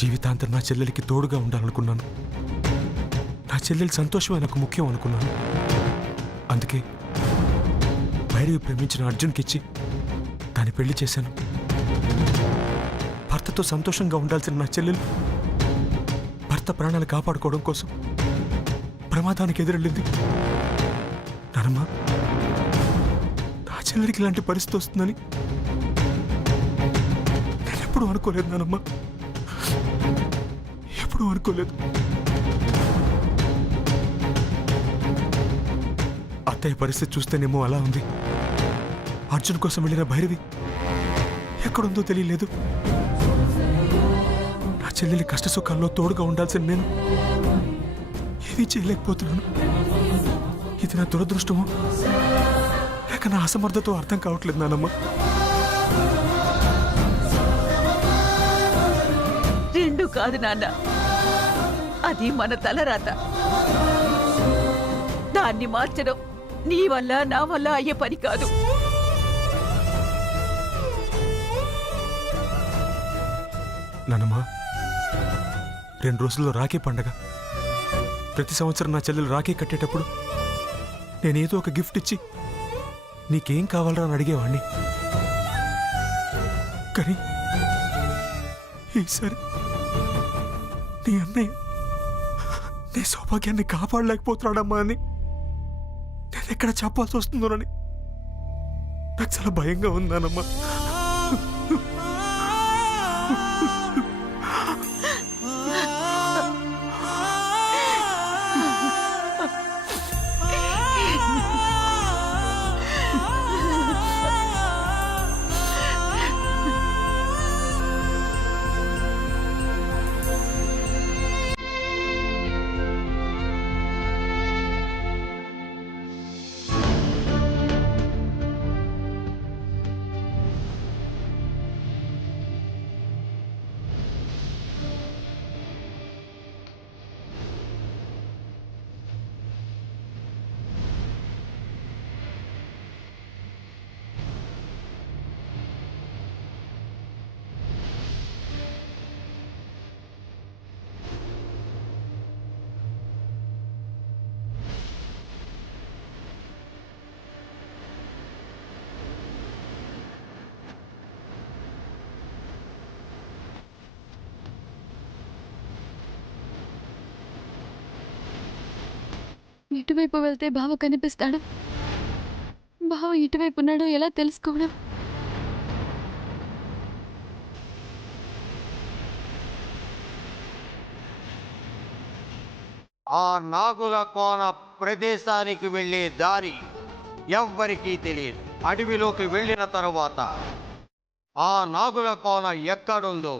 జీవితాంతం నా చెల్లెలికి తోడుగా ఉండాలనుకున్నాను. నా చెల్లెలి సంతోషమే నాకు ముఖ్యం అనుకున్నాను. అందుకే భైరవి ప్రేమించిన అర్జున్కిచ్చి దాన్ని పెళ్లి చేశాను. భర్తతో సంతోషంగా ఉండాల్సిన నా చెల్లెలు భర్త ప్రాణాలు కాపాడుకోవడం కోసం ప్రమాదానికి ఎదురెళ్ళింది. నానమ్మ, నా చెల్లెలికి ఇలాంటి పరిస్థితి వస్తుందని నేను ఎప్పుడూ అనుకోలేదు నానమ్మ, ఎప్పుడూ అనుకోలేదు. అత్తయ్య పరిస్థితి చూస్తేనేమో అలా ఉంది. అర్జున్ కోసం వెళ్ళిన భైరవి ఎక్కడుందో తెలియలేదు. నా చెల్లెలి కష్టసుఖాల్లో తోడుగా ఉండాల్సిన నేను ఏమీ చేయలేకపోతున్నాను. ఇది నా దురదృష్టమో లేక నా అసమర్థతో అర్థం కావట్లేదు నానమ్మ. రెండు కాదు నాన్న, అది మన తలరాత. దాన్ని మార్చడం నీ వల్ల నా వల్ల అయ్యే పని కాదు. నానమ్మ, 2 రోజుల్లో రాఖీ పండగ. ప్రతి సంవత్సరం నా చెల్లెలు రాఖీ కట్టేటప్పుడు నేనేదో ఒక గిఫ్ట్ ఇచ్చి నీకేం కావాలరా అని అడిగేవాణ్ణి. కానీ ఈసారి నీ అన్నయ్య నీ సౌభాగ్యాన్ని కాపాడలేకపోతున్నాడమ్మా అని నేను ఎక్కడ చెప్పాల్సి వస్తుందోనని నాకు చాలా భయంగా ఉందానమ్మా. ఇటువైపు వెళ్తే బావ కనిపిస్తాడు. బావ ఇటువైపు ఉన్నాడో ఎలా తెలుసుకోవడం? ఆ నాగుల కోన ప్రదేశానికి వెళ్ళే దారి ఎవ్వరికీ తెలియదు. అడవిలోకి వెళ్ళిన తరువాత ఆ నాగుల కోన ఎక్కడుందో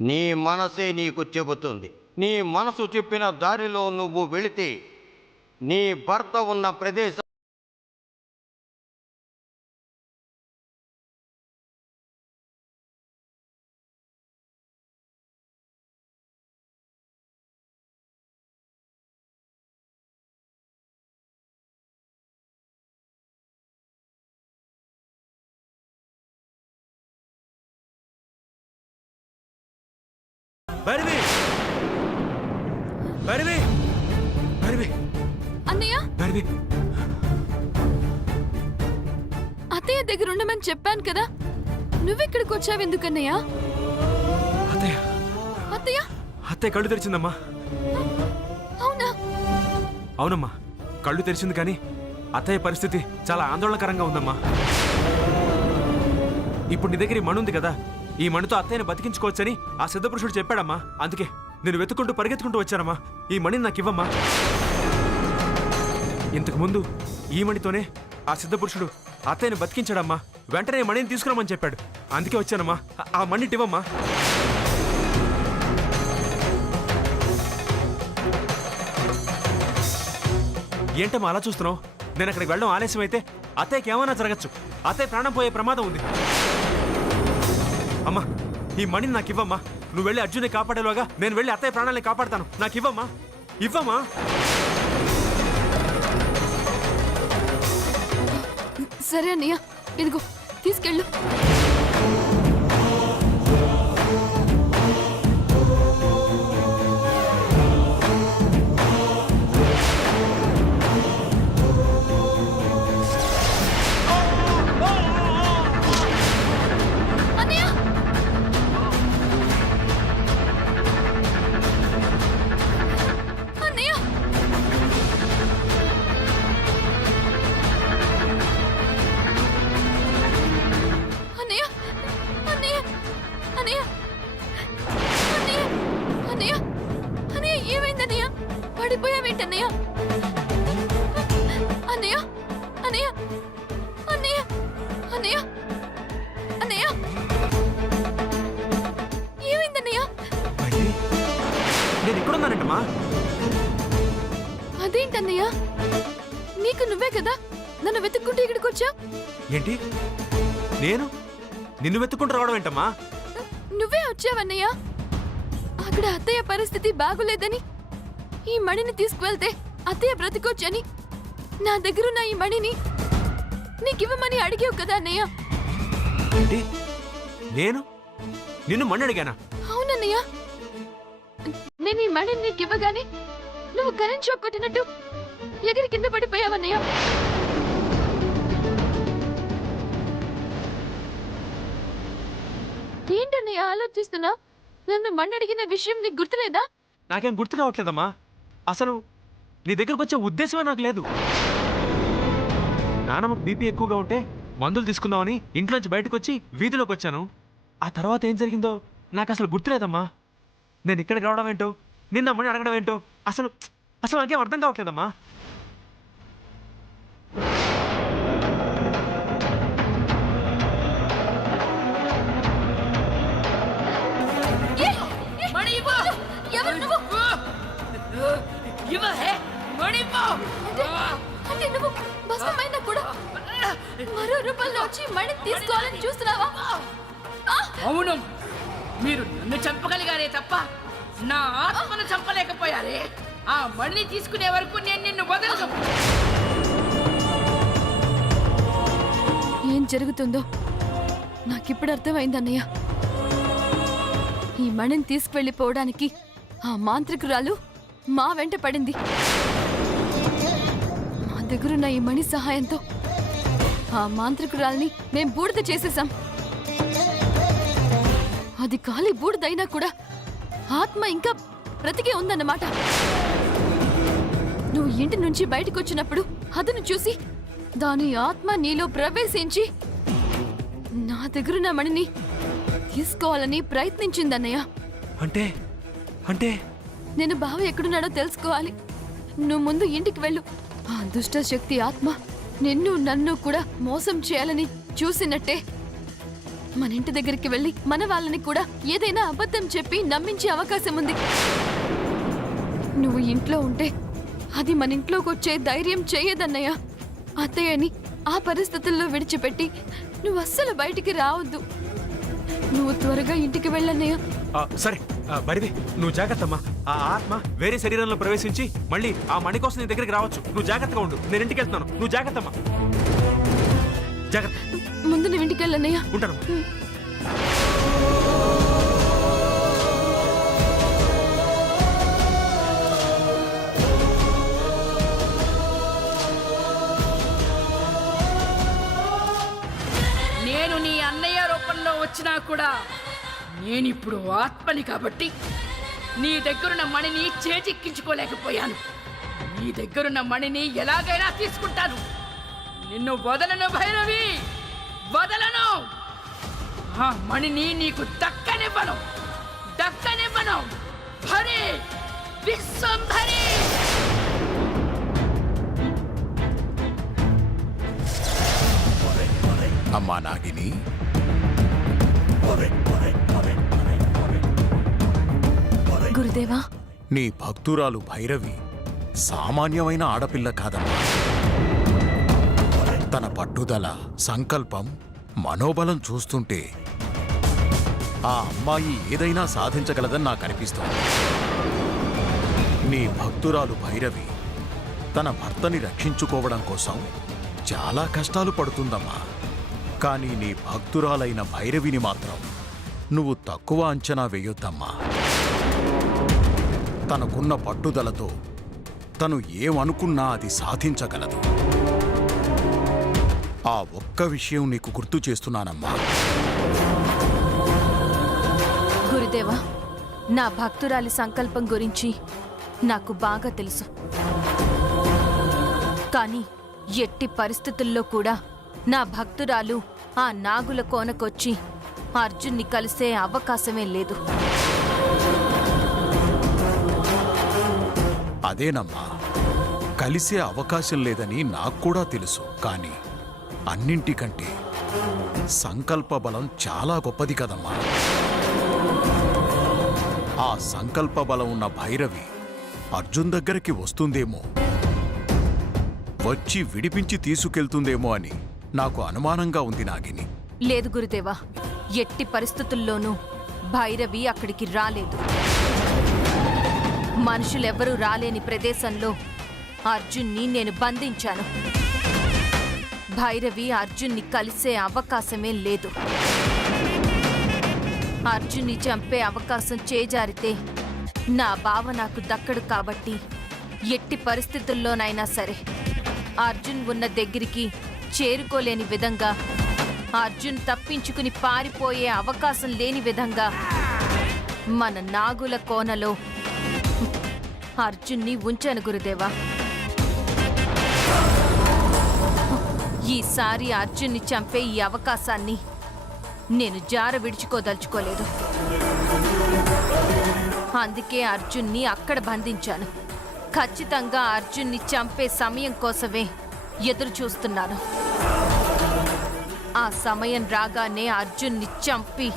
నీ మనసే నీకు చెబుతుంది. నీ మనసు చెప్పిన దారిలో నువ్వు వెళితే నీ భర్త ఉన్న ప్రదేశం భైరవి, భైరవి, భైరవి, అన్నయ్య, భైరవి, అత్తయ్య దగ్గర ఉండమని చెప్పాను కదా, నువ్వెక్కడికి వచ్చావు ఎందుకన్నయ్య? అత్తయ్య, అత్తయ్య, అత్తయ్య కళ్ళు తెరిచిందమ్మా. అవునా? అవునమ్మా, కళ్ళు తెరిచింది. కానీ అత్తయ్య పరిస్థితి చాలా ఆందోళనకరంగా ఉందమ్మా. ఇప్పుడు నీ దగ్గర ఈ మణి ఉంది కదా, ఈ మణితో అత్తయ్యని బతికించుకోవచ్చని ఆ సిద్ధపురుషుడు చెప్పాడమ్మా. అందుకే నేను వెతుక్కుంటూ పరిగెత్తుకుంటూ వచ్చానమ్మా. ఈ మణిని నాకు ఇవ్వమ్మా. ఇంతకు ముందు ఈ మణితోనే ఆ సిద్ధపురుషుడు అత్తయ్యని బతికించాడమ్మా. వెంటనే మణిని తీసుకురామని చెప్పాడు. అందుకే వచ్చానమ్మా. ఆ మణిని ఇవ్వమ్మా. ఏంటమ్మా అలా చూస్తున్నావు? నేను అక్కడికి వెళ్ళడం ఆలస్యం అయితే అత్తయ్యకి ఏమైనా జరగచ్చు. అత్తయ్య ప్రాణం పోయే ప్రమాదం ఉంది. అమ్మా, ఈ మణిని నాకు ఇవ్వమ్మా. నువ్వు వెళ్ళి అర్జున్ని కాపాడేలోగా నేను వెళ్ళి అత్తయ్య ప్రాణాలని కాపాడతాను. నాకు ఇవ్వమ్మా, ఇవ్వమ్మా. సరే అన్నయ్య, ఇదిగో తీసుకెళ్ళు. అన్నయ్య అన్నయ్య అన్నయ్య అన్నయ్య ఏమైందన్నయ్య? పడిపోయావేంటన్నయ్య? అన్నయ్య అన్నయ్య అన్నయ్య అన్నయ్య అన్నయ్య ఏమైందన్నయ్య? మైథిలి, నేను ఎక్కడున్నానంటమ్మా? అదేంటన్నయ్య, నీకు నువ్వే కదా నన్ను వెతుక్కుంటూ ఇక్కడికి వచ్చా? ఏంటి, నేను నిన్ను వెతుక్కుంటూ రావడం ఏంటమ్మా? నువ్వే వచ్చావన్నయ్య. అక్కడ అత్తయ్య పరిస్థితి బాగులేదని ఈ మణిని తీసుకువెళ్తే అత్తయ్య బ్రతికొచ్చని నా దగ్గరున్న ఈ మణిని నీకివ్వమని అడిగావు కదా అన్నయ్య. ఏంటి, నేను నిన్ను మణి అడిగానా? అవునన్నయ్య, నేను ఈ మణిని నీకివ్వగానే నువ్వు కరెంట్ షాక్ కొట్టినట్టు ఎగిరి కింద పడిపోయావన్నయ్య. ఏంటన్నయ్య ఆలోచిస్తున్నా? నన్ను మణి అడిగిన విషయం నీకు గుర్తులేదా? నాకేం గుర్తు రావట్లేదమ్మా. అసలు నీ దగ్గరకు వచ్చే ఉద్దేశమే నాకు లేదు. నానమ్మకు బీపీ ఎక్కువగా ఉంటే మందులు తీసుకుందామని ఇంట్లోంచి బయటకు వచ్చి వీధిలోకి వచ్చాను. ఆ తర్వాత ఏం జరిగిందో నాకు అసలు గుర్తులేదమ్మా. నేను ఇక్కడికి రావడం ఏంటో, నిన్న మణి అడగడం ఏంటో అసలు అసలు నాకేం అర్థం కావట్లేదమ్మా. ఎవరు నువ్వు? అంటే నువ్వు భస్మమైనా కూడా మరో రూపంలో వచ్చి మణి తీసుకోవాలని చూస్తున్నావా? అవును, మీరు నన్ను చంపగలిగారే తప్ప నా ఆత్మను చంపలేకపోయారే. ఆ మణిని తీసుకునే వరకు నేను నిన్ను వదలను. ఏం జరుగుతుందో నాకిప్పుడు అర్థమైందన్నయ్య. ఈ మణిని తీసుకువెళ్ళిపోవడానికి ఆ మాంత్రికురాలు మా వెంట పడింది. మా దగ్గరున్న ఈ మణి సహాయంతో ఆ మాంత్రికురాల్ని మేం బూడిద చేసేసాం. అది ఖాళీ బూడిదైనా కూడా ఆత్మ ఇంకా బ్రతికే ఉందన్నమాట. నువ్వు ఇంటి నుంచి బయటకు వచ్చినప్పుడు అతను చూసి దాని ఆత్మ నీలో ప్రవేశించి నా దగ్గరున్న మణిని తీసుకోవాలని ప్రయత్నించిందన్నయ్య. అంటే అంటే నేను బావ ఎక్కడున్నాడో తెలుసుకోవాలి. నువ్వు ముందు ఇంటికి వెళ్ళు. ఆ దుష్ట శక్తి ఆత్మ నిన్ను నన్ను కూడా మోసం చేయాలని చూసినట్టే మన ఇంటి దగ్గరికి వెళ్ళి మన వాళ్ళని కూడా ఏదైనా అబద్ధం చెప్పి నమ్మించే అవకాశం ఉంది. నువ్వు ఇంట్లో ఉంటే అది మన ఇంట్లోకి వచ్చే ధైర్యం చేయదన్నయ్య. అత్తయ్యని ఆ పరిస్థితుల్లో విడిచిపెట్టి నువ్వు అస్సలు బయటికి రావద్దు. నువ్వు త్వరగా ఇంటికి వెళ్ళన్నయ్య. సరే బరిది, నువ్వు జాగ్రత్తమ్మా. ఆ ఆత్మ వేరే శరీరంలో ప్రవేశించి మళ్ళీ ఆ మణి కోసం నీ దగ్గరికి రావచ్చు. నువ్వు జాగ్రత్తగా ఉండు. నేను ఇంటికి వెళ్తున్నాను. నువ్వు జాగ్రత్తమ్మా. జాగ్రత్త. ముందు నువ్వు ఇంటికి వెళ్ళన్నయ్య. ఉంటాను. నేను నీ అన్నయ్య రూపంలో వచ్చినా కూడా నేనిప్పుడు ఆత్మని కాబట్టి నీ దగ్గరున్న మణిని చేజిక్కించుకోలేకపోయాను. నీ దగ్గరున్న మణిని ఎలాగైనా తీసుకుంటాను. నిన్ను వదలను భైరవి, వదలను. ఆ మణిని నీకు దక్కనివ్వను, దక్కనివ్వను. భరి విశ్వంభరి. అమ్మా నాగిని, గురుదేవా, నీ భక్తురాలు భైరవి సామాన్యమైన ఆడపిల్ల కాదమ్మా. తన పట్టుదల, సంకల్పం, మనోబలం చూస్తుంటే ఆ అమ్మాయి ఏదైనా సాధించగలదని నాకు అనిపిస్తోంది. నీ భక్తురాలు భైరవి తన భర్తని రక్షించుకోవడం కోసం చాలా కష్టాలు పడుతుందమ్మా. కానీ నీ భక్తురాలైన భైరవిని మాత్రం నువ్వు తక్కువ అంచనా వేయొద్దమ్మా. తనకున్న పట్టుదలతో తను ఏమనుకున్నా అది సాధించగలదు. ఆ ఒక్క విషయం నీకు గుర్తు చేస్తున్నానమ్మా. గురుదేవా, నా భక్తురాలి సంకల్పం గురించి నాకు బాగా తెలుసు. కానీ ఎట్టి పరిస్థితుల్లో కూడా నా భక్తురాలు ఆ నాగుల కోనకొచ్చి అర్జున్ని కలిసే అవకాశమే లేదు. అదేనమ్మా, కలిసే అవకాశం లేదని నాకు కూడా తెలుసు. కానీ అన్నింటికంటే సంకల్ప బలం చాలా గొప్పది కదమ్మా. ఆ సంకల్ప బలం ఉన్న భైరవి అర్జున్ దగ్గరికి వస్తుందేమో, వచ్చి విడిపించి తీసుకెళ్తుందేమో అని నాకు అనుమానంగా ఉంది నాగిని. లేదు గురుదేవా, ఎట్టి పరిస్థితుల్లోనూ భైరవి అక్కడికి రాలేదు. మనుషులెవ్వరూ రాలేని ప్రదేశంలో అర్జున్ని నేను బంధించాను. భైరవి అర్జున్ని కలిసే అవకాశమే లేదు. అర్జున్ని చంపే అవకాశం చేజారితే నా బావ నాకు దక్కడు కాబట్టి ఎట్టి పరిస్థితుల్లోనైనా సరే అర్జున్ ఉన్న దగ్గరికి చేరుకోలేని విధంగా, అర్జున్ తప్పించుకుని పారిపోయే అవకాశం లేని విధంగా మన నాగుల కోనలో అర్జున్ని ఉంచాను గురుదేవా. ఈసారి అర్జున్ని చంపే ఈ అవకాశాన్ని నేను జార విడుచుకోదలుచుకోలేదు. అందుకే అర్జున్ని అక్కడ బంధించాను. ఖచ్చితంగా అర్జున్ని చంపే సమయం కోసమే ఎదురు చూస్తున్నాను. ఆ సమయం రాగానే అర్జున్ని చంపి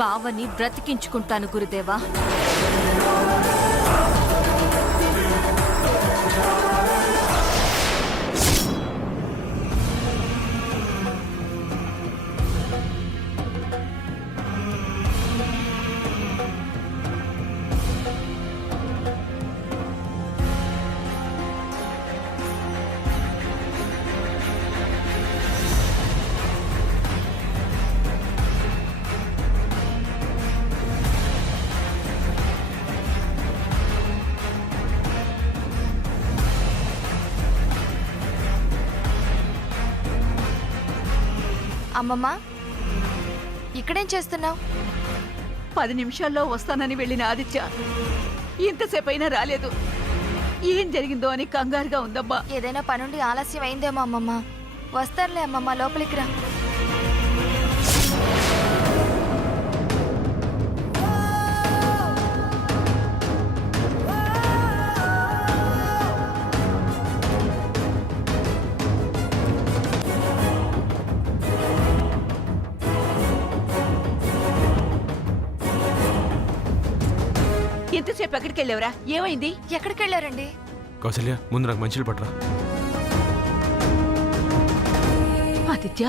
బావని బ్రతికించుకుంటాను గురుదేవా. అమ్మమ్మ, ఇక్కడేం చేస్తున్నావు? 10 నిమిషాల్లో వస్తానని వెళ్ళిన ఆదిత్య ఇంతసేపైనా రాలేదు. ఏం జరిగిందో అని కంగారుగా ఉందమ్మా. ఏదైనా పనుండి ఆలస్యం అయిందేమో అమ్మమ్మ. వస్తారులే అమ్మమ్మ, లోపలికి రా. ఇంతసేపు ఎక్కడికి వెళ్ళావురా? ఏమైంది? ఎక్కడికి వెళ్ళారండి? కౌసల్య, ముందు నాకు మంచిలు పట్టరా. ఆదిత్య,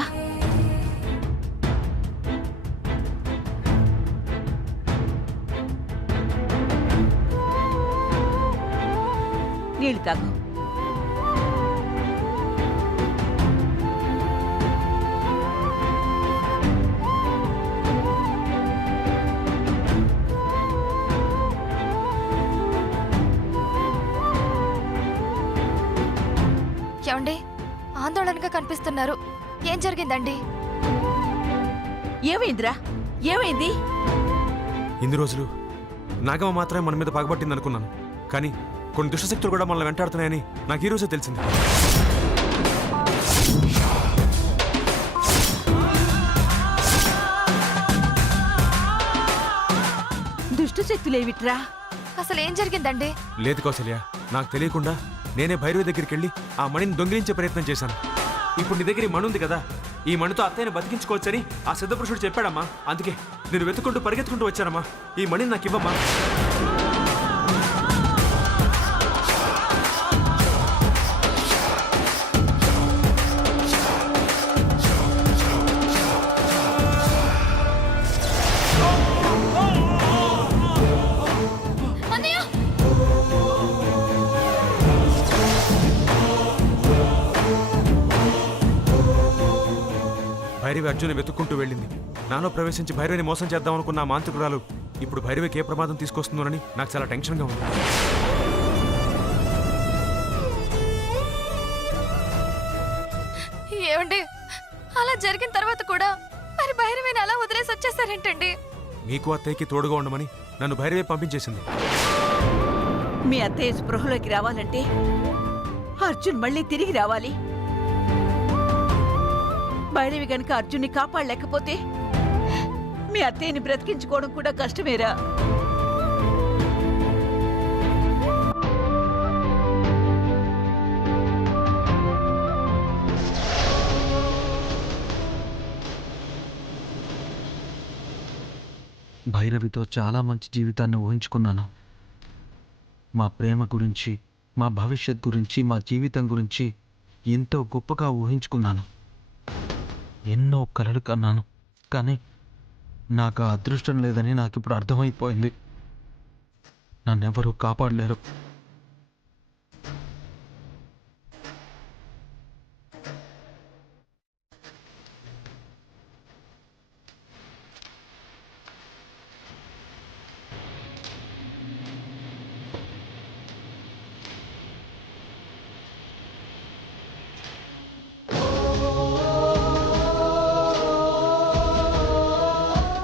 నీళ్ళు తాగు. ఏమండి, ఆందోళనగా కనిపిస్తున్నారు. ఏం జరిగిందండి? ఏమైందిరా? ఏమైంది? ఇన్ని రోజులు నాగమ్మ మాత్రమే మన మీద పగబట్టింది అనుకున్నాను. కానీ కొన్ని దుష్టశక్తులు కూడా మనల్ని వెంటాడుతున్నాయని నాకు ఈ రోజే తెలిసింది. దుష్టశక్తులేవిట్రా? అసలు ఏం జరిగిందండి? లేదు కౌసల్య, నాకు తెలియకుండా నేనే భైరవి దగ్గరికి వెళ్ళి ఆ మణిని దొంగిలించే ప్రయత్నం చేశాను. ఇప్పుడు నీ దగ్గర ఈ మణి ఉంది కదా, ఈ మణితో అత్తయ్యని బతికించుకోవచ్చని ఆ సిద్ధపురుషుడు చెప్పాడమ్మా. అందుకే నేను వెతుక్కుంటూ పరిగెత్తుకుంటూ వచ్చానమ్మా. ఈ మణిని నాకు ఇవ్వమ్మా. భైరవి అర్జున్ని వెతుక్కుంటూ వెళ్ళింది. నాలో ప్రవేశించి భైరవిని మోసం చేద్దాం అనుకున్న ఆ మాంత్రికురాలు ఇప్పుడు భైరవికి ఏ ప్రమాదం తీసుకొస్తుందోనని నాకు చాలా టెన్షన్గా ఉంది. ఏమండి, అలా జరిగిన తర్వాత కూడా మరి భైరవిని అలా వదిలేసి వచ్చేసారేంటండి? మీకు అత్తయ్యకి తోడుగా ఉండమని నన్ను భైరవి పంపించేసింది. మీ అత్తయ్య స్పృహలోకి రావాలంటే అర్జున్ మళ్ళీ తిరిగి రావాలి. భైరవి గనుక అర్జున్ని కాపాడలేకపోతే మీ అత్తయ్యని బ్రతికించుకోవడం కూడా కష్టమేరా. భైరవితో చాలా మంచి జీవితాన్ని ఊహించుకున్నాను. మా ప్రేమ గురించి, మా భవిష్యత్ గురించి, మా జీవితం గురించి ఎంతో గొప్పగా ఊహించుకున్నాను. ఎన్నో కలలు కన్నాను. కానీ నాకు ఆ అదృష్టం లేదని నాకు ఇప్పుడు అర్థమైపోయింది. నన్నెవరూ కాపాడలేరు.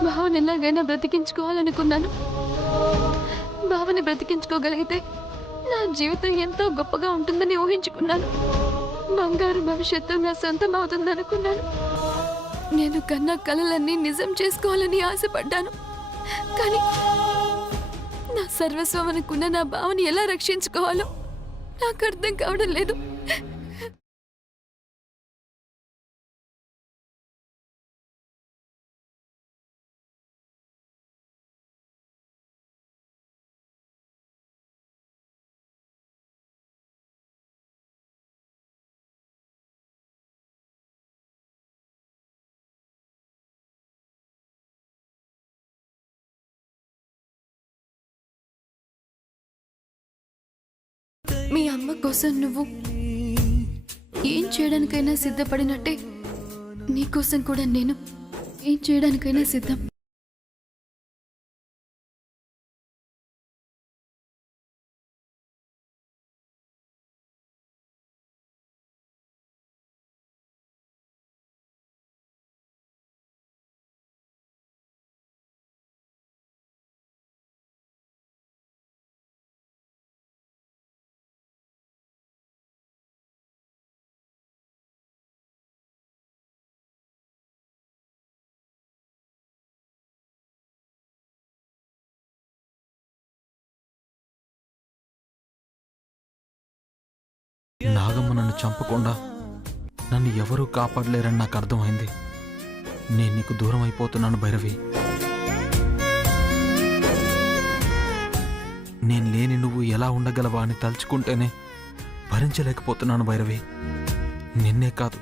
భావని ఎలాగైనా బ్రతికించుకోవాలనుకున్నాను. భావని బ్రతికించుకోగలిగితే నా జీవితం ఎంతో గొప్పగా ఉంటుందని ఊహించుకున్నాను. బంగారు భవిష్యత్తు నా సొంతం అవుతుందనుకున్నాను. నేను కన్నా కలలన్నీ నిజం చేసుకోవాలని ఆశపడ్డాను. కానీ నా సర్వస్వం అనుకున్న నా భావని ఎలా రక్షించుకోవాలో నాకు అర్థం కావడం లేదు. మీ అమ్మ కోసం నువ్వు ఏం చేయడానికైనా సిద్ధపడినట్టే నీకోసం కూడా నేను ఏం చేయడానికైనా సిద్ధం. నాగమ్మ నన్ను చంపకుండా నన్ను ఎవరూ కాపాడలేరని నాకు అర్థమైంది. నేను నీకు దూరం అయిపోతున్నాను భైరవి. నేను లేని నువ్వు ఎలా ఉండగలవా అని తలుచుకుంటేనే భరించలేకపోతున్నాను భైరవి. నిన్నే కాదు,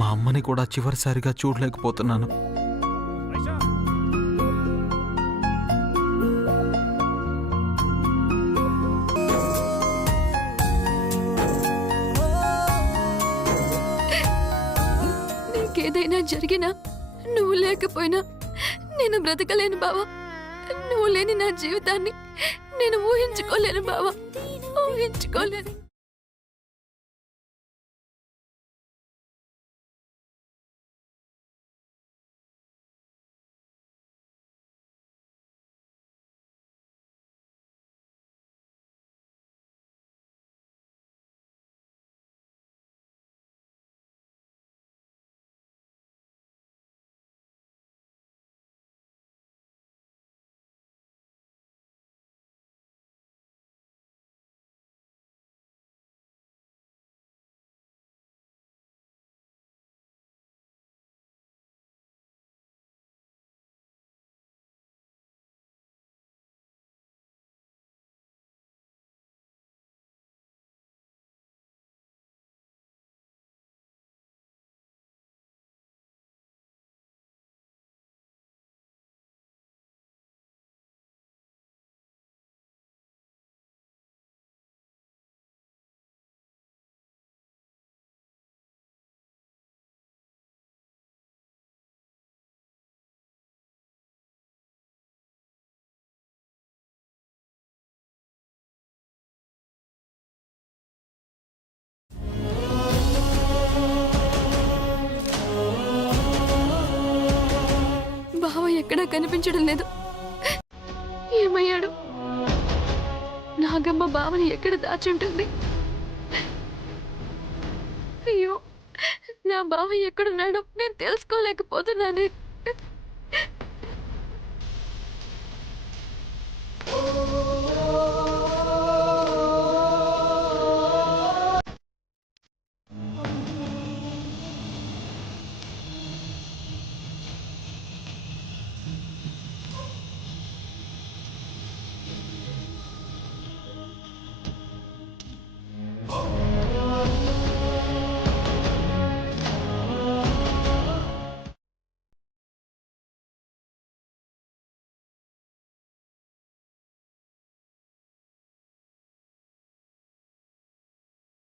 మా అమ్మని కూడా చివరిసారిగా చూడలేకపోతున్నాను. ఏదైనా జరిగినా నువ్వు లేకపోయినా నేను బ్రతకలేను బావా. నువ్వు లేని నా జీవితాన్ని నేను ఊహించుకోలేను బావా, ఊహించుకోలేను. ఎక్కడా కనిపించడం లేదు. ఏమయ్యాడు? నాగమ్మ బావని ఎక్కడ దాచుంటుంది? అయ్యో, నా బావ ఎక్కడున్నాడో నేను తెలుసుకోలేకపోతున్నానే.